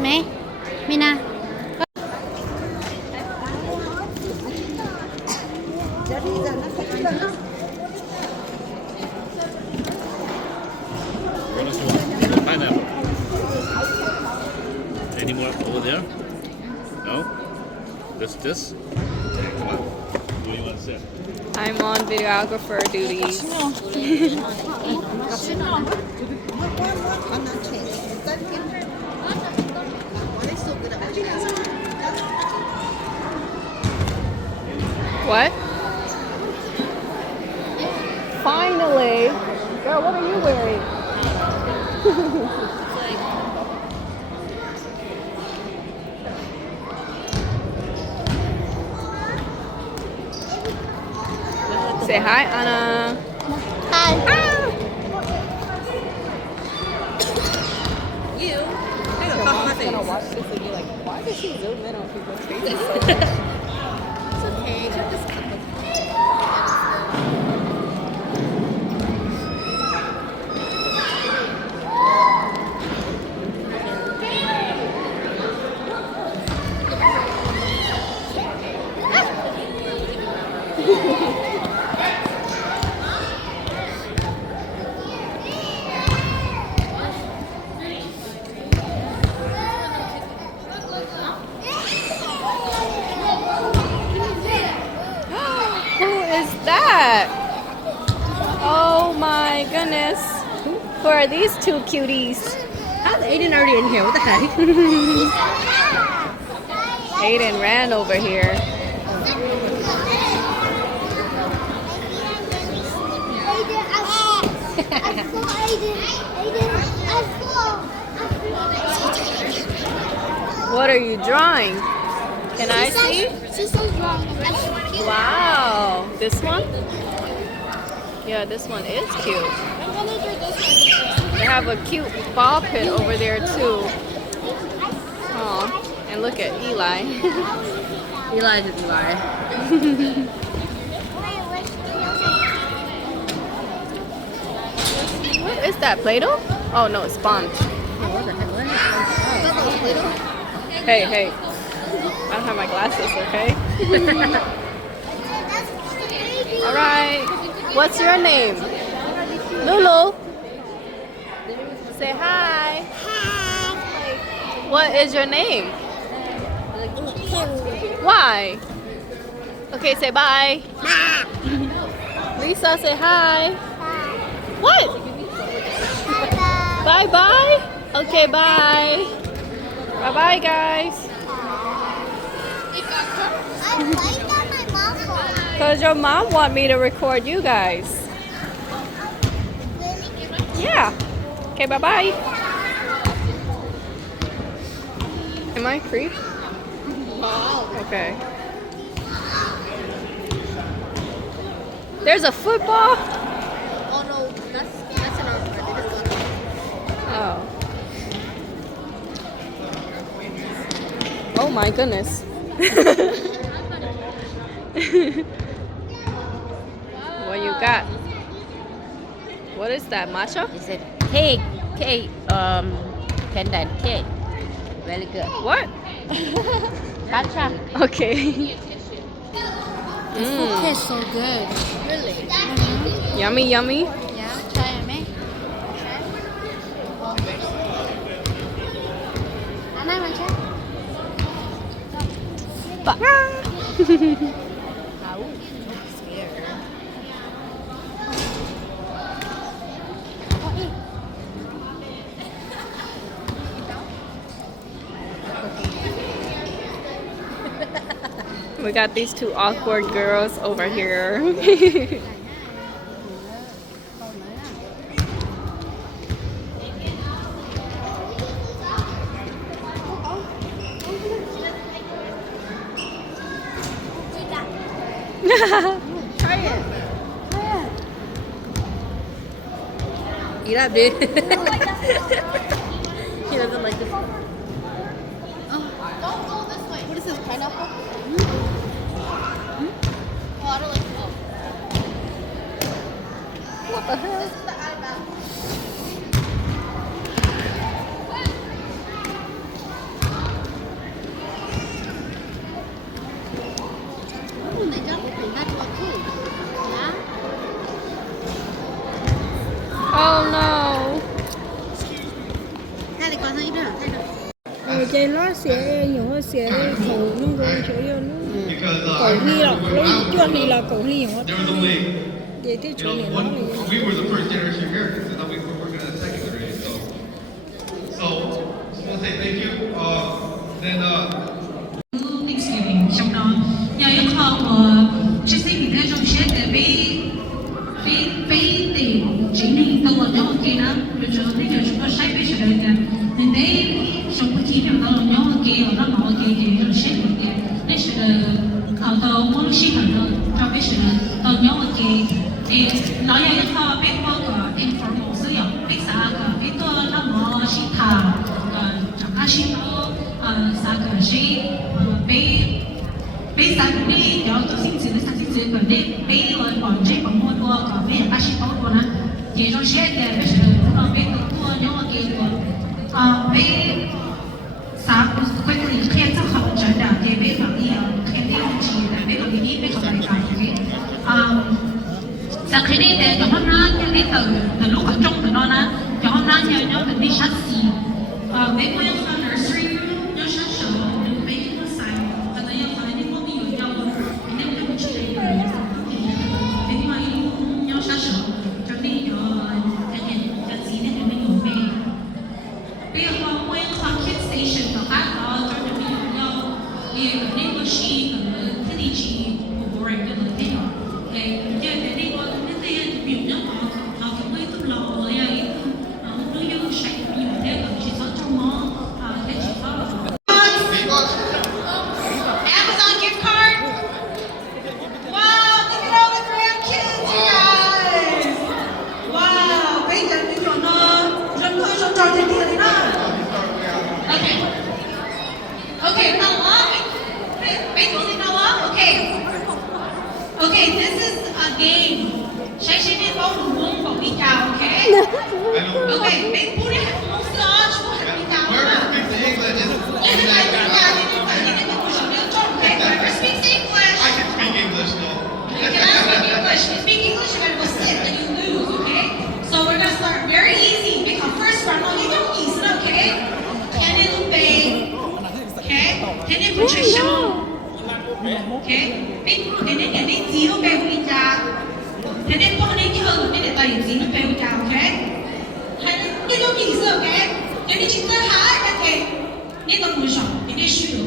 Me? Mina? What else you want? Pineapple. Any more over there? No? This? Come on. What do you want to say? I'm on videographer duty. What? Finally! Girl, what are you wearing? Say hi, Anna. Hi. You? I'm gonna watch this and be like, why does she zoom in on people's faces so much? It's okay. Just Who is that? Oh my goodness. Who are these two cuties? How's Aiden already in here? What the heck? Aiden ran over here. What are you drawing? Can I see? She says wrong. Wow. This one? Yeah, this one is cute. I'm gonna do this one. They have a cute ball pit over there too. Oh, and look at Eli. Eli's is Eli. What is that, Play-Doh? Oh no, it's sponge. What the heck? What is Play-Doh? Hey, hey. I don't have my glasses, okay? Alright. What's your name? Lulu. Say hi. Hi. What is your name? Why? Okay, say bye. Lisa, say hi. What? Bye bye. Okay, bye. Bye bye, guys. Because your mom want me to record you guys. Yeah. Okay, bye bye. Am I creep? Okay. There's a football? Oh no, that's in our part. Oh. Oh my goodness. What you got? What is that, matcha? It's a cake, pendant cake. Very good. What? Gotcha. Okay. This food tastes so good. Really? Yummy, yummy. Yeah, try it, me. Anna, want to We got these two awkward girls over here. try it. Eat up, dude. He doesn't like this. Don't go this way. What is this, pineapple? Oh, I don't like it. What the hell? This is the eye thấy đó. Chơi nó sẽ nhỏ sẽ khẩu nó rồi chỗ yêu nó khẩu ly là lấy chuột ly là khẩu ly nhỏ để thế chỗ này nó này. We were the first generation Americans. I thought we were working on the second generation. So just want to say thank you. Then Thanksgiving trong đó nhà yêu cầu chia sẻ những cái trong xe để bị tiền chỉ nên tôi là nhóm kia đó rồi cho nên là chúng ta sai bị sự đời này nên đấy trong cái chi nào đó là nhóm kia ở đó mọi kia kia rồi xe được kia nên sự họ tôi muốn xin họ tôi cho biết sự tôi nhóm kia thì nói yêu cầu biết bao cái informal sử dụng biết sao cái biết tôi nó mà xin thà chẳng ai xin nó sao cái gì bây giờ mình có tổ chức sự sáng chế cái này bây giờ bọn trẻ bọn mua đồ có biết ai ship bao đồ nè chỉ trong xe để bây giờ nó biết đồ nhau cái đồ bây sao cái này khi cho họ chơi đã thì bây giờ đi khi đi chỉ là bây giờ đi bây giờ lại cái sau khi đi để cho hôm nay cái từ lúc ở trong từ đó nè cho hôm nay nhau mình đi sát xì mấy cô nhân nursery nhau sát sợ mấy cái sai Okay, this is a game. Shai shai bao đủ mông bỏ đi chào, okay? Okay, mấy bố này hãy mông sơ, chú hãy đi chào mà. Whoever speaks English. I can speak English though. You cannot speak English. You speak English, you're gonna go sit and you lose, okay? So we're gonna start very easy. Because first round, no, you don't easy, okay? Can you look big? Okay? Can you put your show? Okay? Thế nên cái này chỉ lúc bé đi cha. Thế nên bọn này chờ nên để tay chỉ lúc bé đi cha, okay? Hay cái lúc gì sợ, okay? Cái này chỉ ta há cái cái. Nên tôi muốn sống, cái này suy yếu.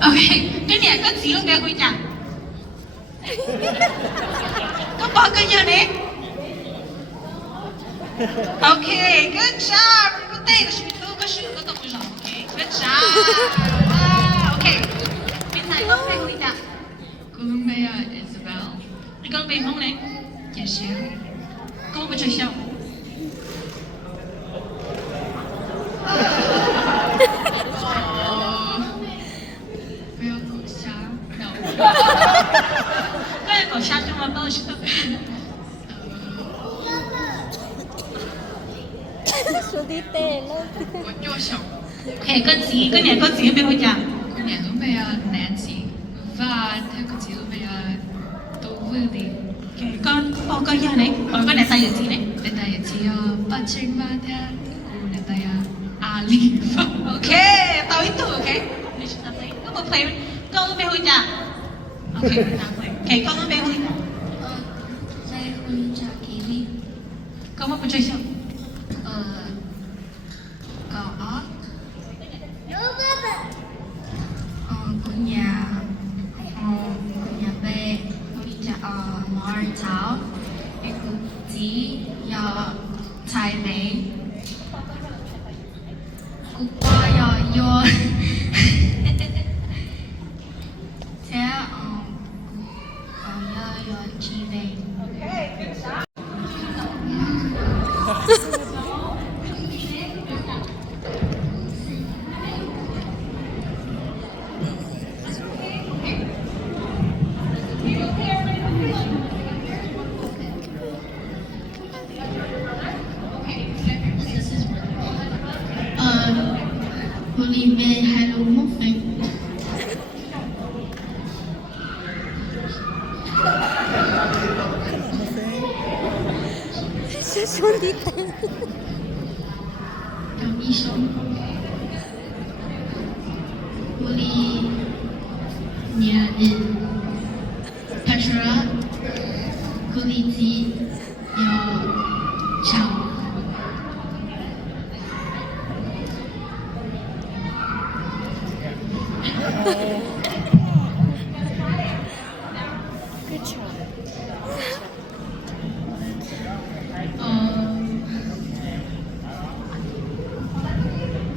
Okay, cái này có chỉ lúc bé đi cha. Có bỏ cái gì đấy? Okay, good job. Okay, good job. Wow. Okay. Bên này có phải huy đạo. Cô hôm nay Isabel. Đi con bên mông này. Dạ xíu. Cô có chơi sao? Không có sao. No. Cái có sao trong lòng tôi chứ. Số đi tè lên. Okay, cái này có gì bên hội chàng? Con nhà lúc bây giờ Nancy và theo con chị lúc bây giờ Tô Vương đi. Okay, con bao cái gì này? Con này tay gì này? Để tay chị bắt chân ba theo cô để tay Ali. Okay, tao ít tuổi, okay? Có một play, con bên hội chàng. Okay, okay, con bên hội chàng. Saya kunci kiri. Con mau chơi sao? Có của nhà B đi chợ mỏi cháu em cũng chỉ do trái này cũng qua do vô thế còn do chi này. Olive Shondita. Commission. Uli nia in Petra Kuliti yo chao. Good job.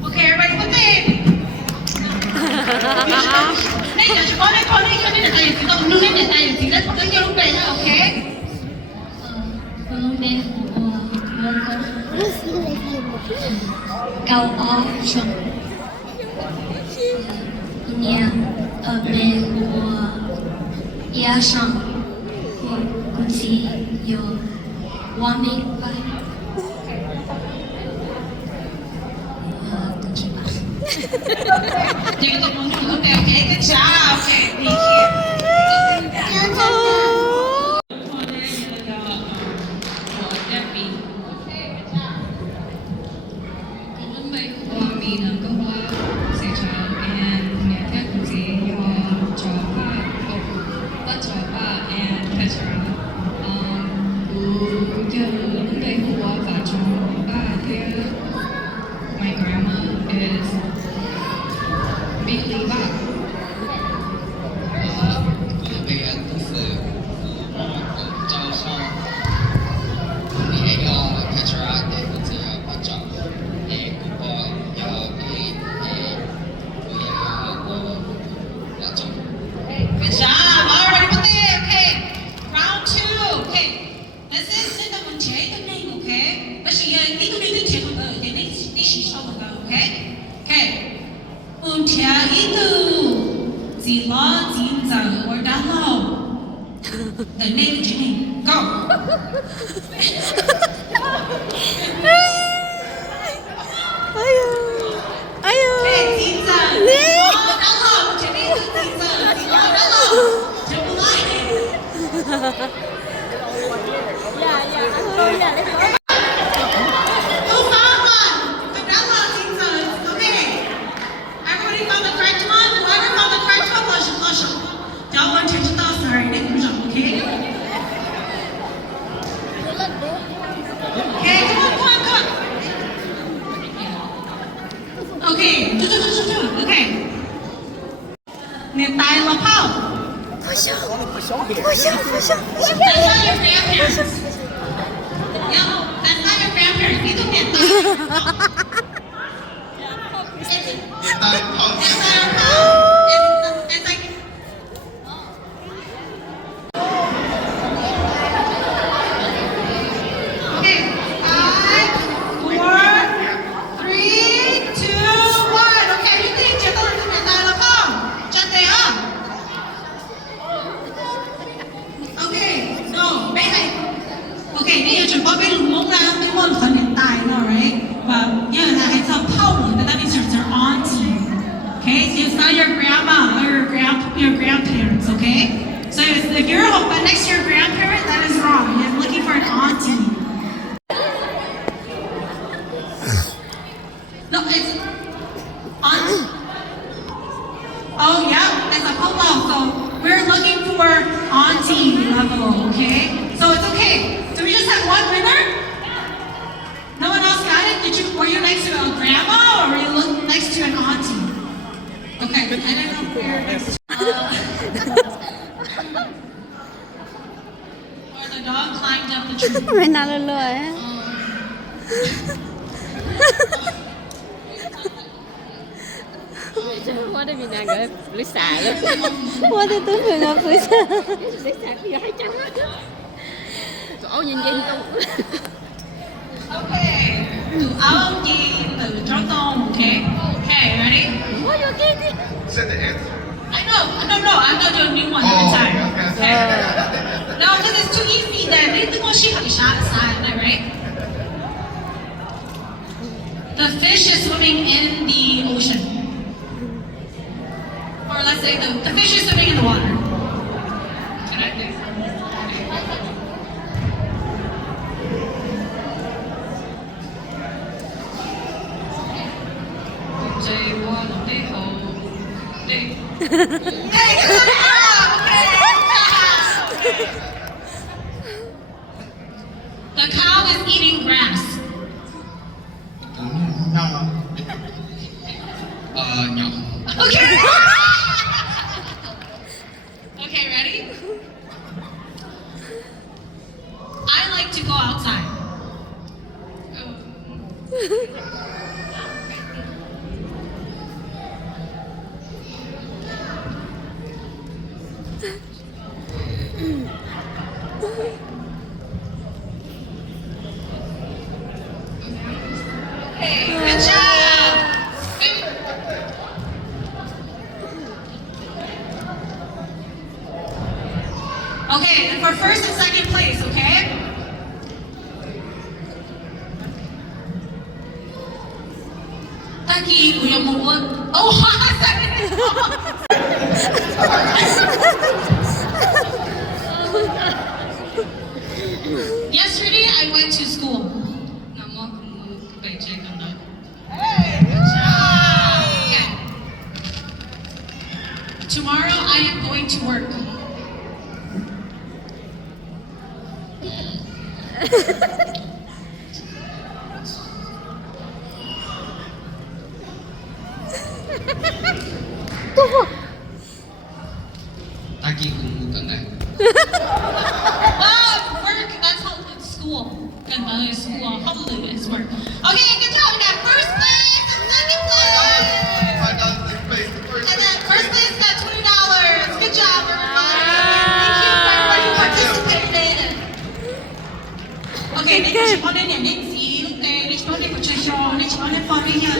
Okay, everybody put it. Đây là chỉ có đây cho nên là thầy chỉ có nương lên để thầy chỉ rất rất nhiều lúc đấy là ok. Hôm nay cao áo trong nhà ở bên của nhà sang của công ty有我明白。Jadi untuk muncul okay, good job. Okay, thank you. My grandma is Billy Bob. 每个都是早上，你那个开车啊，你不只要把照，你不过要你不要把照。 Good job. All right, put it. Okay, round 2. Okay, this is in the one chain the name. Okay, but she need to be the chain of the next she show the okay. Okay, chain itu zila zinza or dalo. The name is name. Go. Ayo. Ayo. Okay, zinza. Zila dalo. Chain itu zinza. Zila dalo. Jangan mulai. Who found one? The dalo zinza. Okay. Everybody found the correct one? Whoever found the correct one, let's show. Don't want to touch the sorry, okay? Okay, come on. Okay, okay. Nè tay là phao. Push up. That's not your grandparents. Yeah, that's not your grandparents. Itu nè tay. It's not your phao. It's like okay, 5, 4, 3, 2, 1. Okay, you think you're going to get that phone? Just stay up. Okay, no, mấy thầy. Okay, bây giờ chuẩn bị bên lùm mông ra, bên mông phần hiện tại, alright? Và nhớ là hãy sao phao lùm, that means your auntie. Okay, so it's not your grandma or your grandparents, okay? So if you're next to your grandparent, that is wrong. You're looking for an auntie. No, it's aunt. Oh yeah, it's a polo. So we're looking for auntie level, okay? So it's okay. So we just have one winner. No one else got it. Were you next to a grandma or were you next to an auntie? Okay, I don't know if we're next. Or the dog climbed up the tree. Mày nào lừa á. Hóa đây vì nàng gọi lưỡi xà luôn. Hóa đây tôi thường ngọc lưỡi xà. Lưỡi xà bây giờ hay trắng á. Chỗ nhìn nhìn không. Okay. Từ áo gì từ trong tông, okay? Okay, ready? What you getting? Said the answer. I know. No, I'm gonna do a new one every time. Okay. No, because it's too easy then. They think she had a shot aside, am I right? The fish is swimming in the ocean. Or let's say the fish is swimming in the water. Can I do? The cow is eating grass. No. No. Okay. Okay, ready? I like to go outside. Okay, good job. Okay, and for first and second place, okay? Taki uyang muot. Oh, yesterday I went to school. Hey, good job. Okay. Tomorrow I am going to work. Taki bukan dah. Work, that's how it's school. And school, hopefully it's work. Okay, good job. We got first place and second place. And then first place got $20. Good job, everybody. Thank you for everybody who participated. Okay, next one in the next year. Okay, next one in the show. Next one in for me here.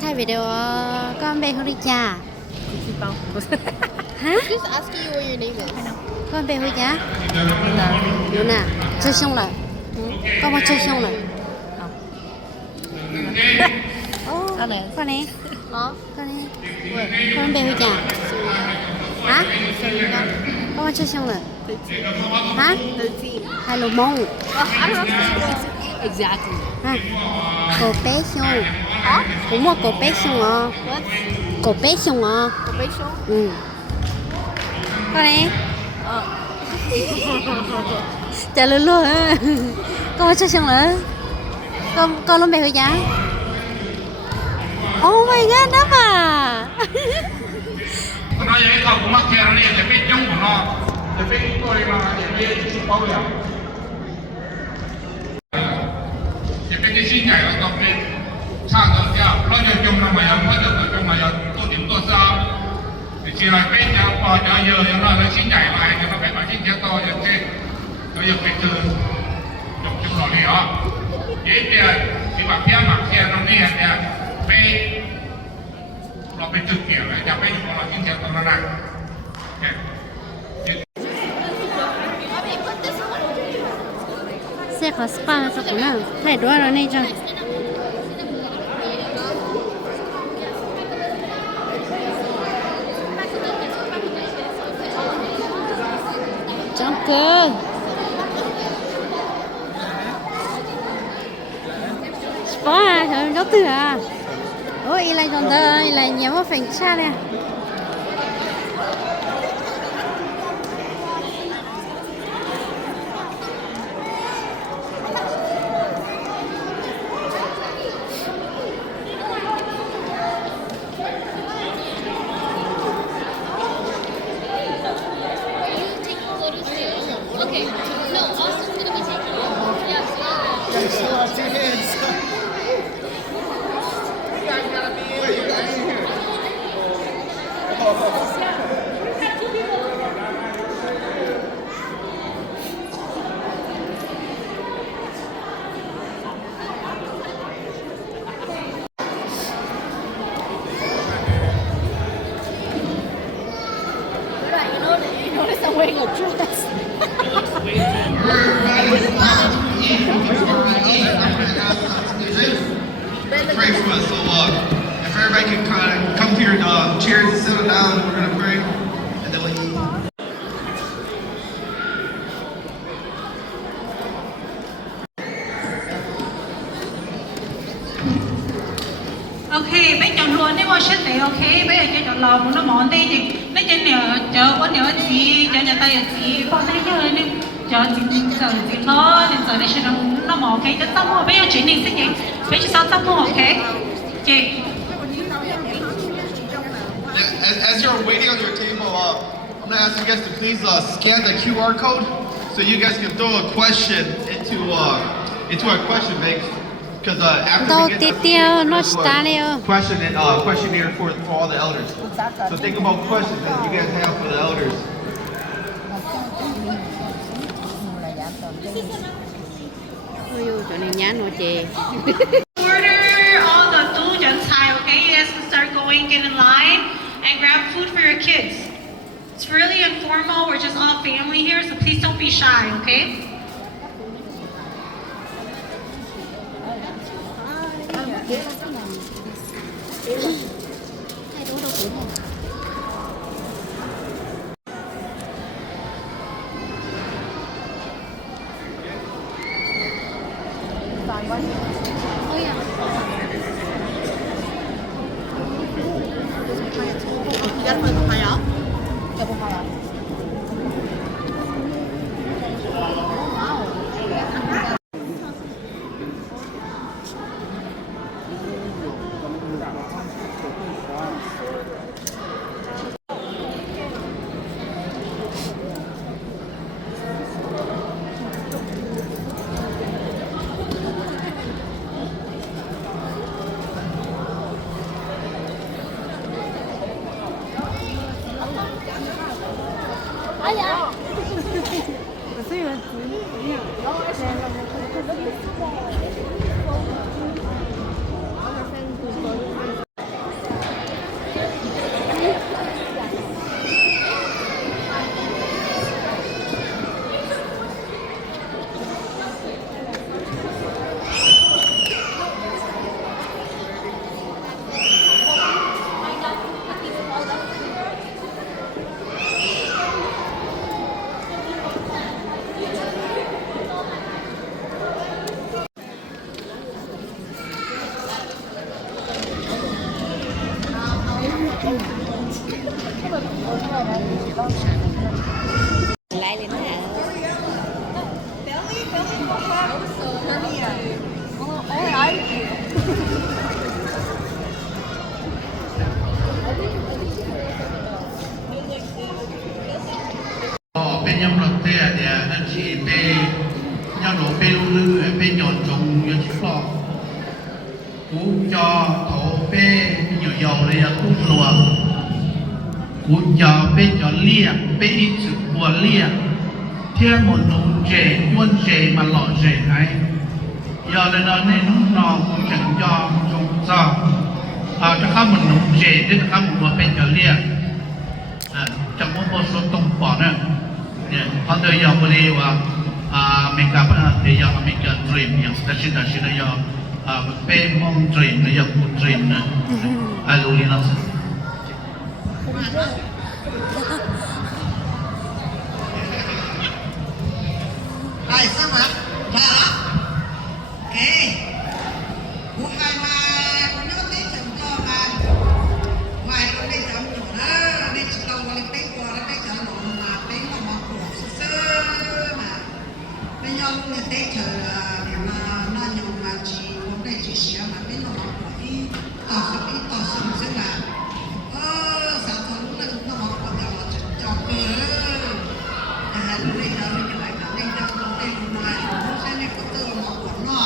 Thay video con bé Huy cha. Hả? Just asking you what your name is. Con bé Huy cha. Đúng nè, chơi xong rồi. Con mà chơi xong rồi. Con này. Con này. Con này. Con bé Huy cha. Hả? Con mà chơi xong rồi. Hả? Hello Mong. Exactly. Ha. Cô bé xong. Cũng một cô bé xong à. Cô bé xong à. Cô bé xong? Ừ. Con này. Chả lớn luôn á. Con cho xong nữa. Con luôn bè hồi giá. Oh my god, đó mà. Nó vậy không cũng mắc kia này để biết chung của nó, để biết tôi mà để biết chụp bao nhiêu, để biết cái xin nhảy nó còn biết sang được chưa, nó giờ chung nó mày nó giờ chung mày tôi điểm tôi sao, thì chỉ là biết nhau qua cho giờ thì nó xin nhảy lại thì nó biết mà xin nhảy to giờ chứ, bây giờ phải từ chung nó đi đó, vậy thì bạn kia mặc kia nó đi thì phảiเราไปจุดเกี่ยวเลยจะไม่อยู่กับเราจริงๆตรงนั้นนะ Xe có spa cho cũng nào. Thay đua nó này cho. Trong cơ. Spa thôi, nó từ à. Ôi, lại còn đây, lại nhiều một phần xa nè. Okay. No, Austin's gonna be taking it. Yes, yeah. You still have 2 hands. Wait, you got in here. You notice I'm wearing a dress. Pray for us. So if everybody can kind of come to your chairs and settle down, we're gonna pray, and then we eat. Ok, bé chọn luôn nếu mà sách thì ok, bé giờ chọn lòng nó mòn đi thì nó trên nhà chờ có nhớ gì, chờ nhà tay gì, bao tay chơi nên chờ gì nó nên giờ để cho nó mòn cái tóc mua bé chuyện này sẽ gì, bé chỉ sao tóc mua ok, chị. As you're waiting on your table, I'm gonna ask you guys to please scan the QR code so you guys can throw a question into our question bank. Because after we get the questionnaire for all the elders. So think about questions that you guys have for the elders. Order all the food inside, okay? You guys can start going, get in line, and grab food for your kids. It's really informal. We're just all family here, so please don't be shy, okay? You gotta put the pie out. Double pie out. bên nhau đầu tiên thì nó chỉ bên nhau đổ bên lư bên nhọn trùng như chiếc lọ cú cho thổ bên nhiều dầu đây là cú luồng cú cho bên cho lia bên đi chụp bùa lia thiên một nụ rễ quân rễ mà lọ rễ này giờ là nó nên nó cũng chẳng cho trùng sao cho các một nụ rễ đến các một bên cho lia trong một số tông bỏ nữa Anda yang boleh mereka apa dia yang mereka dream yang cita-cita yang Hmong dream yang dream na aluli nas. Hai sama, dah. Okay. Bukan mah, nó đi chậm cho mà, ngoài nó đi chậm chỗ đó, đi chậm đâu mà đi bên qua nó đi chậm chỗ mà bên nó mà cổ sơ mà, bên nhau luôn đi chờ để mà nó nhiều mà chỉ hôm nay chỉ xíu mà bên nó mà cổ đi tỏ sừng sưng là, sao thằng nó mà cổ cả mà cho cơ, lúc này đâu như vậy cả nên đâu có đây luôn mà, nó sẽ đi cổ tư mà cổ nó.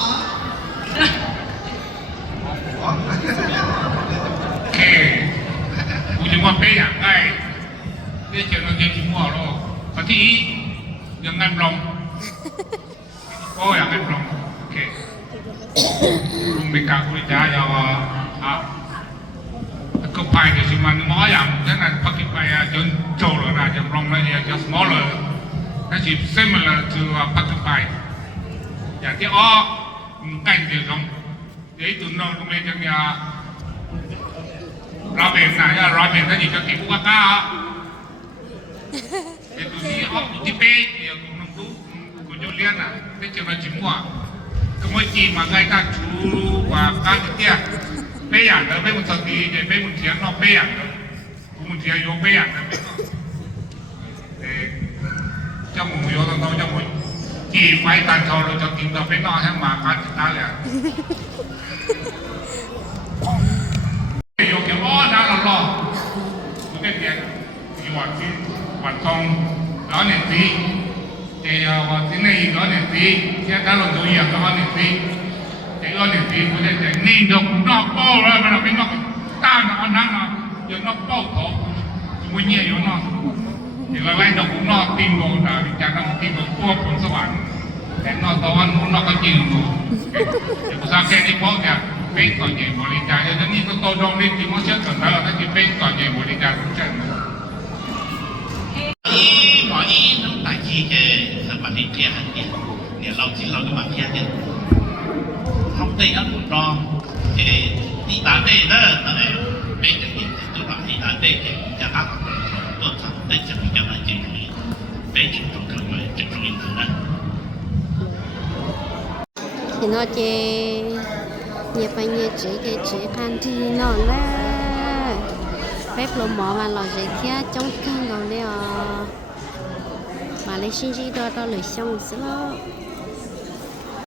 Cuma payah, guys. Dia cakap dia semua loh. Pasti jangan blong. Oh, jangan blong. Okay. Belum mereka kulit aja aku pai dia cuma mau ayam, jangan pakai pai jangan jauh lah, jangan blong lah, jangan smaller. Nanti similar to pakai pai. Jadi kan dia dong. Jadi tu nak macam ni Robin nah, Robin tadi ke ibu kakak. Itu dia di page dia ngomong tu, Julian nah, dia cuma semua. Kemudian makai tak curu, kan dia. Payah, tapi untuk dia, tapi untuk dia no payah. Kemudian yo payah, tapi trong một yo tao trong một chỉ phải tàn thầu rồi cho tìm được cái nọ hay mà cá ta liền. Yo kiểu ra là lo, cái việc thì hoạt thì hoạt động đó nên tí, thì hoạt thì này đó nên tí, cái ta làm tôi hiểu đó nên tí, thì đó nên tí có thể nên được nó bao rồi mà nó cái nó ta nó ăn nó, giờ nó bao thổ, mua nhiều nó, thì là bây giờ cũng nó tìm vào là bị chặt nó tìm vào cua cuốn sâu bắn, thì nó tao ăn nó có chịu rồi, thì có sao cái đi bao kìa. Bên còn nhảy một lý trả cho nên như tôi trong lên thì nó sẽ cần đó là cái bên còn nhảy một lý trả cũng chẳng mọi ý nó tại chi cái mà đi kia hẳn kia để lâu chỉ lâu cái mặt kia chứ không thấy ăn một đo thì đi bán đây đó là bên cái gì tôi bảo đi bán đây thì chắc ăn tôi thằng đây chắc không chẳng là chuyện gì bên chúng tôi cần phải chắc trong những thứ đó thì nó chơi nhiều bao nhiêu chỉ can thì nó là phép lỗ mỏ mà lò dễ kia trong cơn rồi đấy mà lấy xin gì đó đó lấy xong xíu